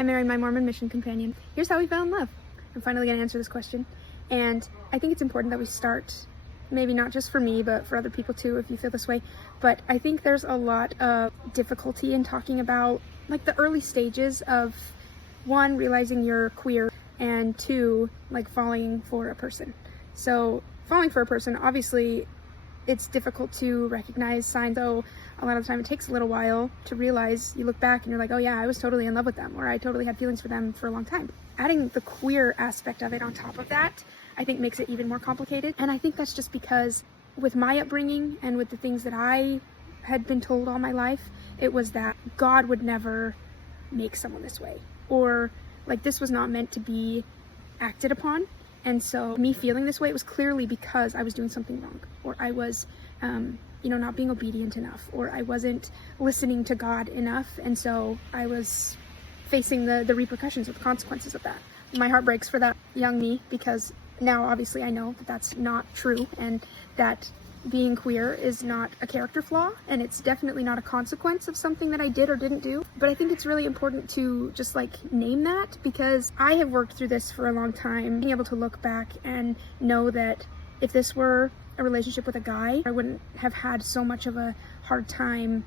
I married my Mormon mission companion. Here's how we fell in love. I'm finally going to answer this question. And I think it's important that we start, maybe not just for me, but for other people too, if you feel this way. But I think there's a lot of difficulty in talking about like the early stages of, one, realizing you're queer, and two, like falling for a person. So falling for a person, obviously it's difficult to recognize signs, though a lot of the time it takes a little while to realize. You look back and you're like, oh yeah, I was totally in love with them, or I totally had feelings for them for a long time. Adding the queer aspect of it on top of that, I think makes it even more complicated. And I think that's just because with my upbringing and with the things that I had been told all my life, it was that God would never make someone this way, or like this was not meant to be acted upon. And so me feeling this way, it was clearly because I was doing something wrong, or I was, not being obedient enough, or I wasn't listening to God enough. And so I was facing the repercussions or the consequences of that. My heart breaks for that young me, because now obviously I know that that's not true, and that being queer is not a character flaw, and it's definitely not a consequence of something that I did or didn't do. But I think it's really important to just like name that, because I have worked through this for a long time, being able to look back and know that if this were a relationship with a guy, I wouldn't have had so much of a hard time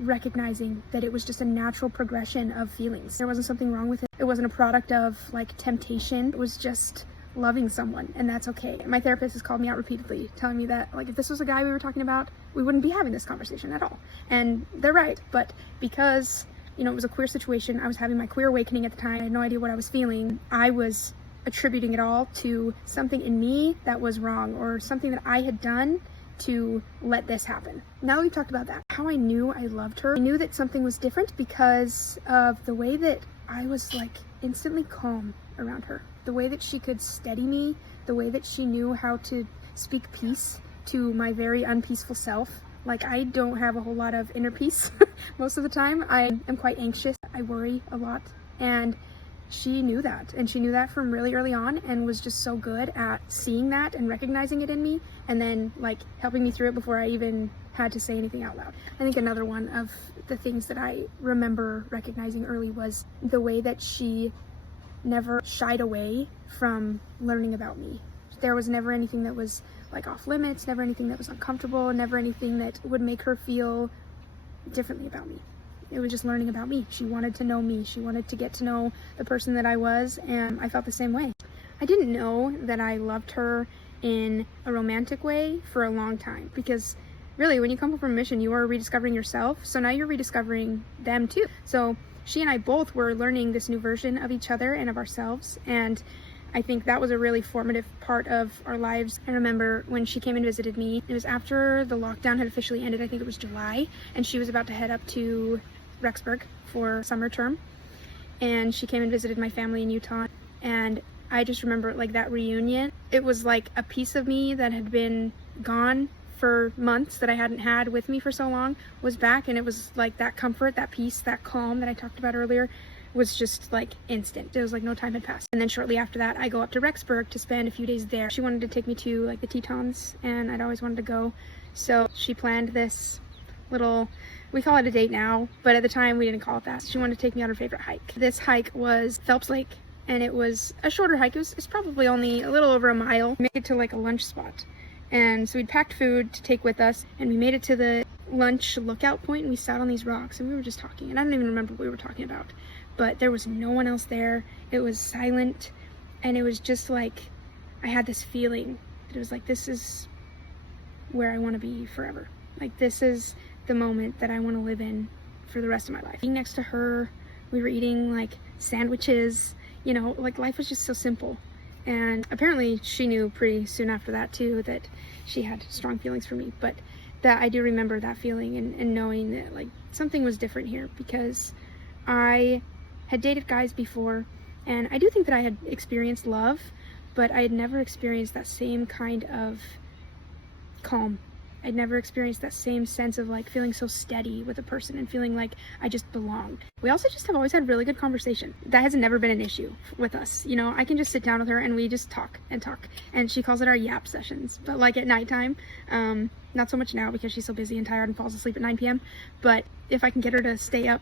recognizing that it was just a natural progression of feelings. There wasn't something wrong with it. It wasn't a product of like temptation. It was just loving someone, and that's okay. My therapist has called me out repeatedly, telling me that like if this was a guy we were talking about, we wouldn't be having this conversation at all. And they're right. But because it was a queer situation, I was having my queer awakening at the time, I had no idea what I was feeling. I was attributing it all to something in me that was wrong, or something that I had done to let this happen. Now that we've talked about that, how I knew I loved her, I knew that something was different because of the way that I was like instantly calm around her. The way that she could steady me, the way that she knew how to speak peace to my very unpeaceful self. Like, I don't have a whole lot of inner peace most of the time. I am quite anxious. I worry a lot. And she knew that. And she knew that from really early on, and was just so good at seeing that and recognizing it in me, and then like helping me through it before I even had to say anything out loud. I think another one of the things that I remember recognizing early was the way that she never shied away from learning about me. There was never anything that was like off limits, never anything that was uncomfortable, never anything that would make her feel differently about me. It was just learning about me. She wanted to know me. She wanted to get to know the person that I was, and I felt the same way. I didn't know that I loved her in a romantic way for a long time, because really when you come home from a mission, you are rediscovering yourself. So now you're rediscovering them too. So she and I both were learning this new version of each other and of ourselves, and I think that was a really formative part of our lives. I remember when she came and visited me, it was after the lockdown had officially ended. I think it was July, and she was about to head up to Rexburg for summer term, and she came and visited my family in Utah. And I just remember like that reunion. It was like a piece of me that had been gone for months, that I hadn't had with me for so long, was back, and it was like that comfort, that peace, that calm that I talked about earlier was just like instant. It was like no time had passed. And then shortly after that, I go up to Rexburg to spend a few days there. She wanted to take me to like the Tetons, and I'd always wanted to go. So she planned this little, we call it a date now, but at the time we didn't call it that. She wanted to take me on her favorite hike. This hike was Phelps Lake, and it was a shorter hike. It's probably only a little over a mile. We made it to like a lunch spot. And so we'd packed food to take with us, and we made it to the lunch lookout point, and we sat on these rocks, and we were just talking. And I don't even remember what we were talking about, but there was no one else there. It was silent, and it was just like, I had this feeling that it was like, this is where I want to be forever. Like, this is the moment that I want to live in for the rest of my life. Being next to her, we were eating like sandwiches, like life was just so simple. And apparently she knew pretty soon after that too that she had strong feelings for me, but that I do remember that feeling and knowing that like something was different here, because I had dated guys before, and I do think that I had experienced love, but I had never experienced that same kind of calm. I'd never experienced that same sense of like feeling so steady with a person and feeling like I just belonged. We also just have always had really good conversation. That has never been an issue with us. I can just sit down with her and we just talk and talk. And she calls it our yap sessions, but like at nighttime. Not so much now because she's so busy and tired and falls asleep at 9 p.m. But if I can get her to stay up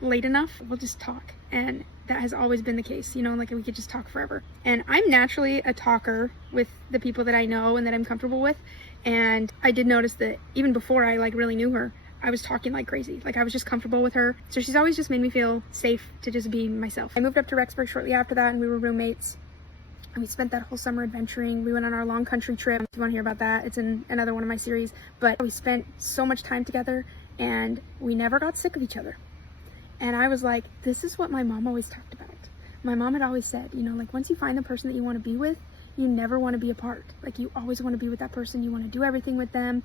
late enough, we'll just talk. And that has always been the case, you know, like we could just talk forever. And I'm naturally a talker with the people that I know and that I'm comfortable with. And I did notice that even before I like really knew her, I was talking like crazy. Like I was just comfortable with her. So she's always just made me feel safe to just be myself. I moved up to Rexburg shortly after that, and we were roommates. And we spent that whole summer adventuring. We went on our long country trip. If you want to hear about that, it's in another one of my series. But we spent so much time together, and we never got sick of each other. And I was like, this is what my mom always talked about. My mom had always said, you know, like once you find the person that you want to be with, you never want to be apart. Like you always want to be with that person. You want to do everything with them.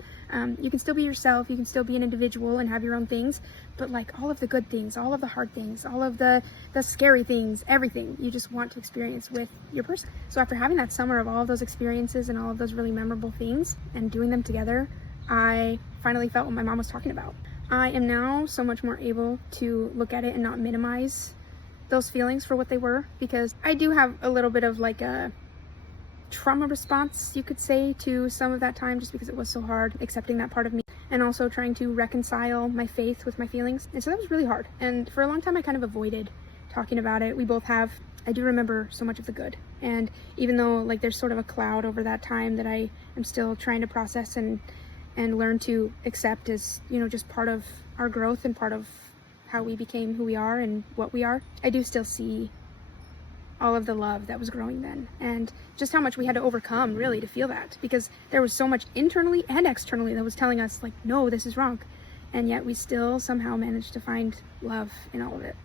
You can still be yourself. You can still be an individual and have your own things. But like all of the good things, all of the hard things, all of the scary things, everything, you just want to experience with your person. So after having that summer of all of those experiences and all of those really memorable things and doing them together, I finally felt what my mom was talking about. I am now so much more able to look at it and not minimize those feelings for what they were, because I do have a little bit of like a trauma response, you could say, to some of that time, just because it was so hard accepting that part of me and also trying to reconcile my faith with my feelings. And so that was really hard. And for a long time, I kind of avoided talking about it. We both have. I do remember so much of the good. And even though like there's sort of a cloud over that time that I am still trying to process and learn to accept as, you know, just part of our growth and part of how we became who we are and what we are, I do still see all of the love that was growing then, and just how much we had to overcome really to feel that, because there was so much internally and externally that was telling us like, no, this is wrong, and yet we still somehow managed to find love in all of it.